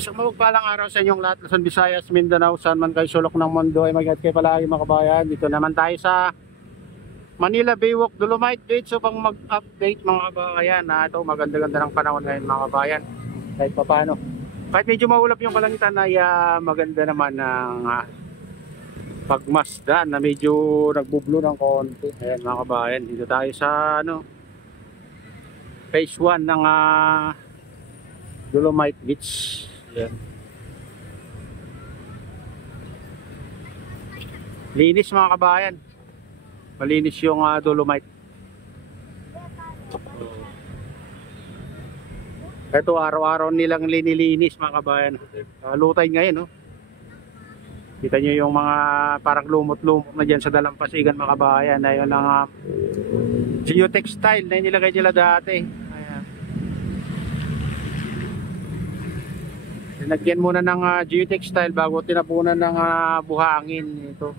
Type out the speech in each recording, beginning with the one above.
Isang mapagpalang araw sa inyong lahat, Luzon, Visayas, Mindanao, saan man kayo sulok ng mundo ay mag-ingat kayo palagi mga kabayan. Dito naman tayo sa Manila Baywalk, Dolomite Beach upang mag-update mga kabayan. Ito, maganda-ganda ng panahon ngayon mga kabayan. Kahit pa paano. Kahit medyo maulap yung kalangitan ay maganda naman ng pagmasdan na medyo nagbublo ng konti. Ayan mga kabayan, dito tayo sa phase 1 ng Dolomite Beach. Ayan. Linis mga kabayan. Malinis yung Dolomite. Ito araw-araw nilang linilinis mga kabayan. Lutay ngayon, no? Kita nyo yung mga parang lumot-lumot na dyan sa dalampasigan mga kabayan. Ayun ang geotextile na nilagay nila dati. Ayan. Tinagyan muna ng geotextile bago tinapunan ng buhangin. Ito.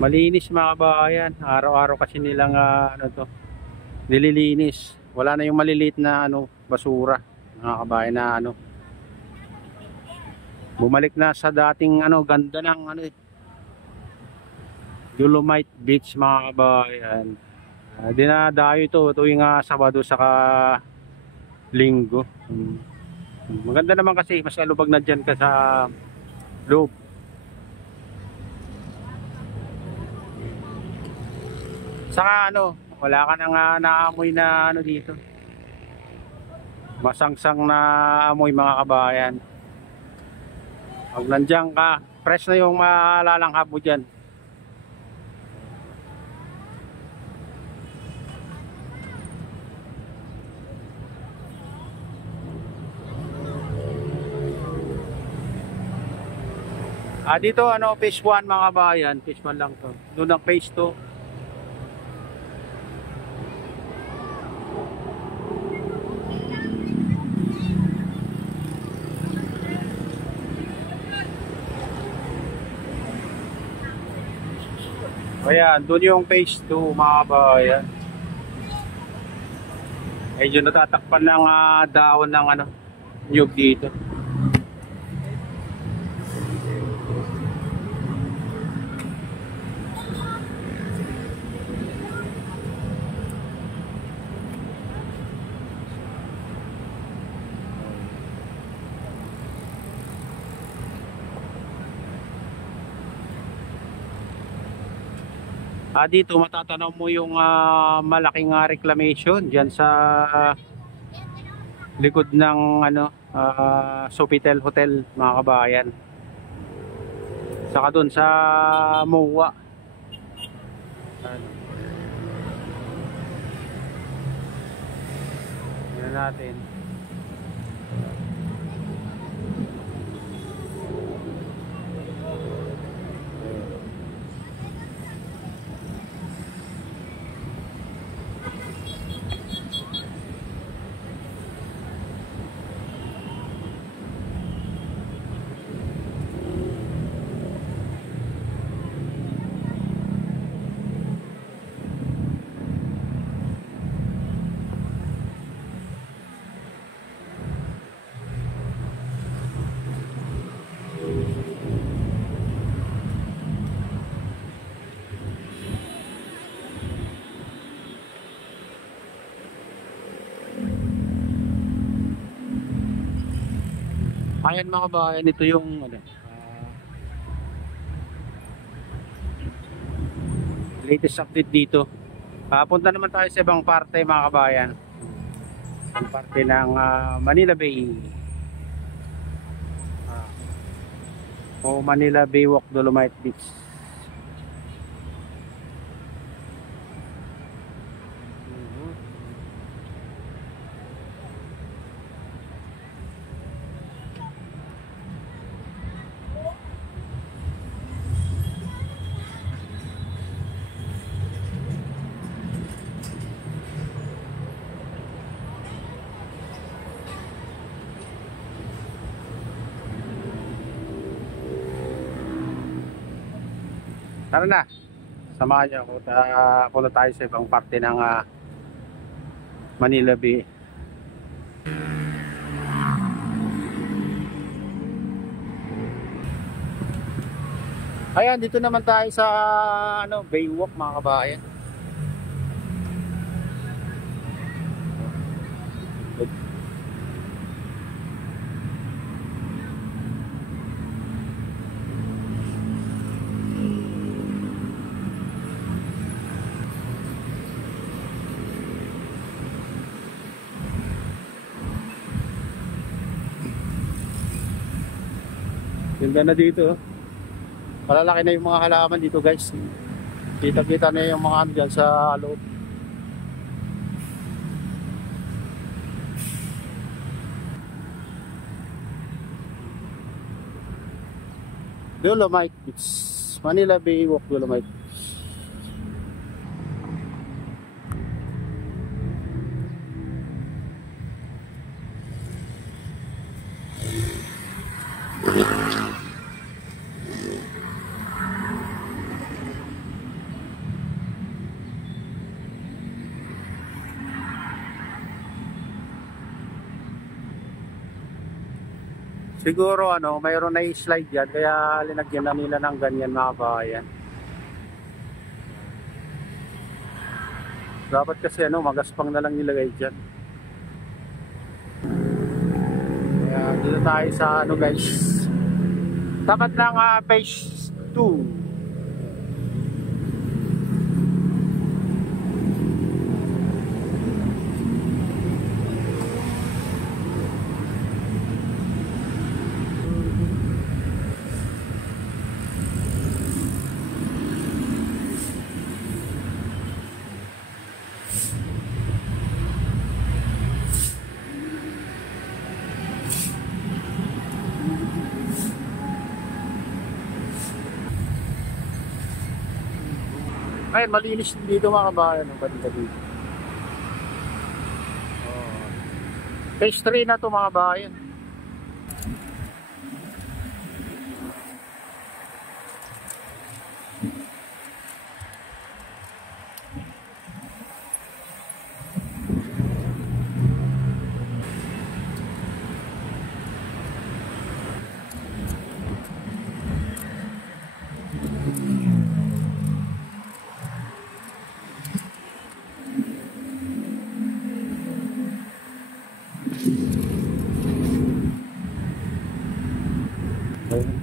Malinis mga kabayan. Araw-araw kasi nilang nililinis. Wala na yung maliliit na basura mga kabayan na bumalik na sa dating ganda ng Dolomite Beach mga kabayan. Dinadayo ito tuwing Sabado saka Linggo. Maganda naman kasi mas alubag na dyan ka sa loob. Saka wala ka nang naamoy na dito. Masangsang na amoy mga kabayan. Pag nandiyan ka, fresh na yung malalanghap mo dyan. Dito phase 1 mga kabayan, phase 1 lang to. Doon ang phase 2. Ayan, doon yung phase 2 mga kabayan. Medyo natatakpan ng daon ng nyug dito. Dito matatanaw mo yung malaking reclamation diyan sa likod ng Sofitel Hotel mga kabayan. Saka doon sa MOA. Yan natin. Ayan mga kabayan, ito yung latest update dito. Punta naman tayo sa ibang parte mga kabayan. Ang parte ng Manila Bay. O Manila Baywalk, Dolomite Beach. Tara na. Samahan niyo ako. Punta tayo sa ibang parte ng Manila Bay. Ayan, dito naman tayo sa Baywalk mga kabayan. Ganda na dito. Malalaki na yung mga halaman dito guys. Kita-kita na yung mga dyan sa loob. Dolomite Beach. Manila Baywalk Dolomite Beach. Siguro mayroon na i-slide yan kaya linagyan na nila ng ganyan mga bayan. Dapat kasi magaspang na lang nilagay dyan. Kaya dito tayo sa guys. Tapat ng phase 2. Ay, malinis dito mga kabayan. Dito. Phase 3 na to mga kabayan.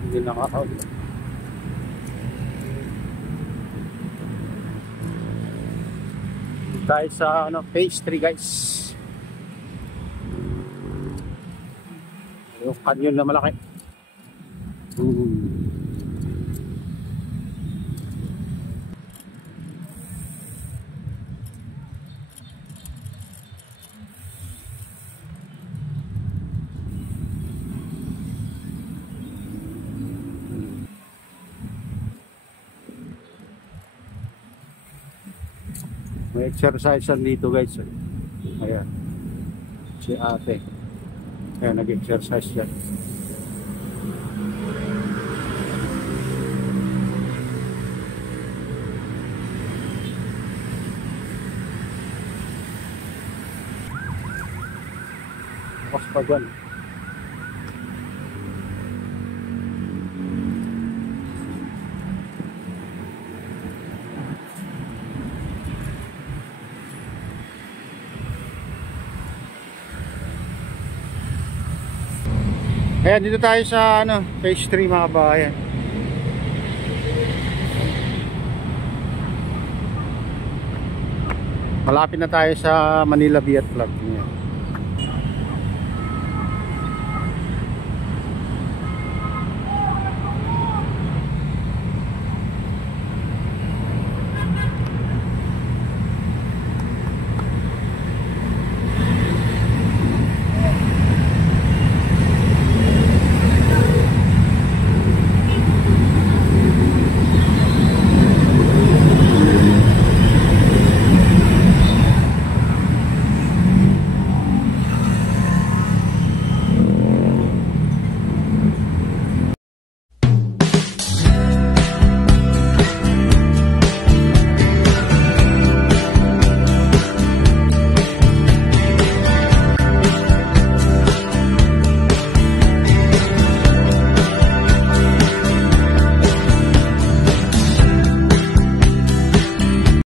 Hindi nakakaw. Tayo sa phase 3 guys. Yung canyon na malaki. May exercise dito guys. Ayan. Si ate. Ayan, nag-exercise yan. Tapos pa dyan. Ayan, dito tayo sa phase 3 mga kabayan. Malapit na tayo sa Manila Bay at Club.